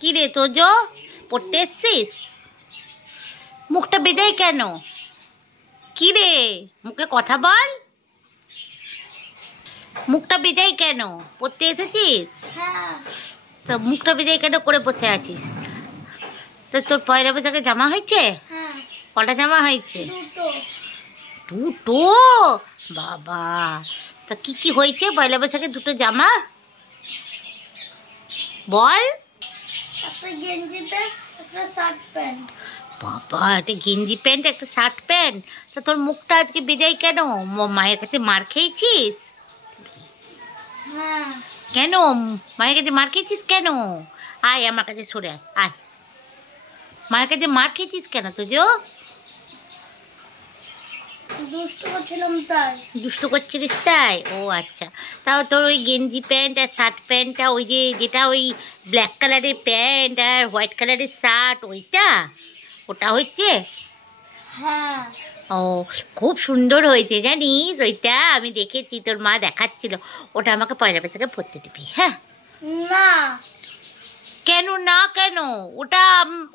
কি রে তোজো, পড়তে এসছিস? মুখটা বেজায় কেন? কি রে, মুখে কথা বল। মুখটা বেজায় কেন? পড়তে এসেছিস? তো মুখটা বেজায় কেন করে বসে আছিস? তো তোর পয়লা বৈশাখে জামা হয়েছে? কটা জামা হয়েছে? দুটো? বাবা, তা কি কি হয়েছে পয়লা বৈশাখে দুটো জামা? বল। বাবা, একটা গেঞ্জি প্যান্ট একটা শার্ট প্যান্ট। তা তোর মুখটা আজকে বেজায় কেন? মায়ের কাছে মার খেয়েছিস? কেন মায়ের কাছে মার খেয়েছিস কেন? আয় আমার কাছে সরে আয়, আয়। মায়ের কাছে মার খেয়েছিস কেন তোজো? দুষ্টু করছিলাম তাই। দুষ্টু করছিলিস তাই? ও আচ্ছা। তাও তোর ওই গেঞ্জি প্যান্ট আর শার্ট প্যান্টটা, ওই যে যেটা ওই ব্ল্যাক কালারের প্যান্ট আর হোয়াইট কালারের শার্ট, ওটা হয়েছে? হ্যাঁ। ও, খুব সুন্দর হয়েছে জানিস। ওইটা আমি দেখেছি, তোর মা দেখাচ্ছিল। ওটা আমাকে পয়লা বৈশাখে পরতে দিবি? হ্যাঁ। না। কেন না? কেন? ওটা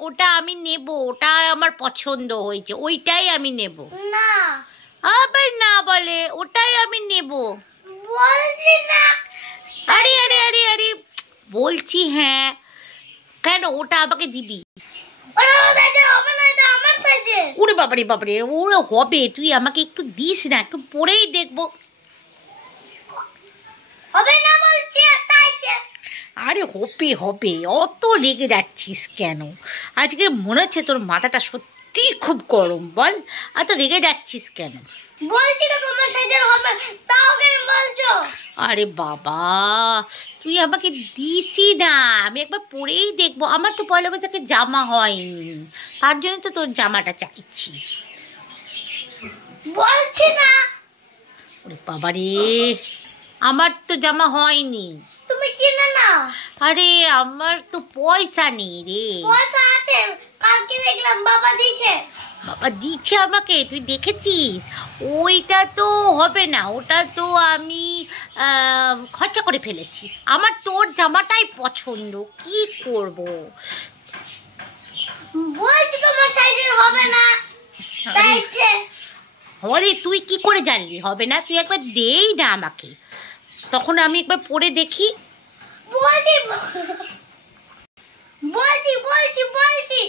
ওটা আমি নেব, ওটা আমার পছন্দ হয়েছে, ওইটাই আমি নেব। না। আবার না বলে? ওটাই আমি নেব বলছি না। আরে আরে আরে আরে, বলছি হ্যাঁ। কেন ওটা আমাকে দিবি? ওরে বাবারে বাবারে, ওরে হবে, তুই আমাকে একটু দিস না, একটু পরেই দেখবো। হবে না বলছি। আরে হবে হবে, অত রেগে যাচ্ছিস কেন? আজকে মনে হচ্ছে তোর মাথাটা সত্যি খুব গরম। বল, এত রেগে যাচ্ছিস কেন? বলছি তো তোমার সাইজের হবে, তাও কেন বলছো? আরে বাবা, তুই আমাকে দিসই না, আমি একবার পরেই দেখবো। আমার তো পয়লা বৈশাখে জামা হয়নি, তার জন্য তো তোর জামাটা চাইছি। বলছি না। ওরে বাবা রে, আমার তো জামা হয়নি। তুমি কিনে না। আরে আমার তো পয়সা নেই রে। পয়সা আছে, কালকে দেখলাম বাবা দিছে। বাবা দিচ্ছে আমাকে? তুই দেখেছিস? ওইটা তো হবে না, ওটা তো আমি খরচা করে ফেলেছি। আমার তোর জামাটাই পছন্দ, কি করব? বলছি তোমার সাইজের হবে না, তাইছে। আরে তুই কি করে জানলি হবে না? তুই একবার দেই না আমাকে, তখন আমি একবার পরে দেখি। বলছি বলছি বলছি বলছি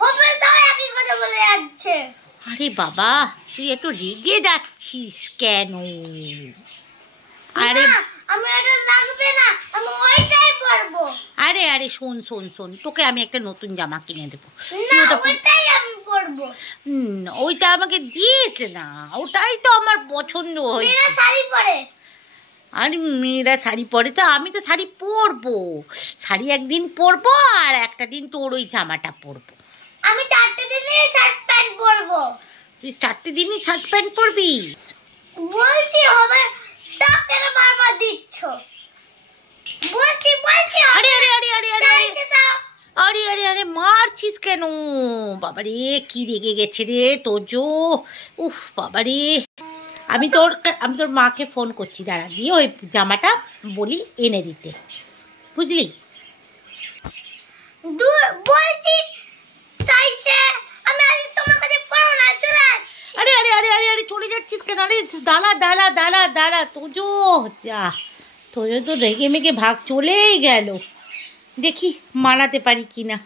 হবে, তাও একই কথা বলে যাচ্ছে। আরে বাবা, তুই এত রেগে যাচ্ছিস কেন? আরে আমি এটা লাগবে না, আমি ওইটাই পরবো। আরে আরে শোন শোন শোন, তোকে আমি একটা নতুন জামা কিনে দেবো। না, ওইটাই আমি পরবো। ওইটা আমাকে দিয়েছে না, ওটাই তো আমার পছন্দ হয়েছে। মেয়েরা শাড়ি পরে। আরে মেয়েরা শাড়ি পরে তো, আমি তো শাড়ি পরবো। শাড়ি একদিন পরবো, আর একটা দিন তোর ওই জামাটা পরবো। আমি 4টে দিনই শার্ট প্যান্ট পরবো। তুই 4টে দিনই শার্ট প্যান্ট পরবি? বলছি হবে, তা কেন বারবার দিচ্ছ? বলছি বলছি। আরে আরে আরে আরে আরে আরে আরে আরে, মারছিস কেন? বাবারে, কি রেগে গেছে রে তোজো। উফ বাবারে, আমি তোর মাকে ফোন করছি, দাঁড়া, দিয়ে ওই জামাটা বলি এনে দিতে, বুঝলি? বলছি চাইছে, আমি আজ তোমার কাছে পড়ো না, চলে যাচ্ছি। আরে আরে আরে আরে আরে, চলে যাচ্ছিস কেন? আরে দাঁড়া দাঁড়া দাঁড়া দাঁড়া তোজো, যা, তোজো তো রেগে মেগে ভাগ চলেই গেল। দেখি মানাতে পারি কিনা।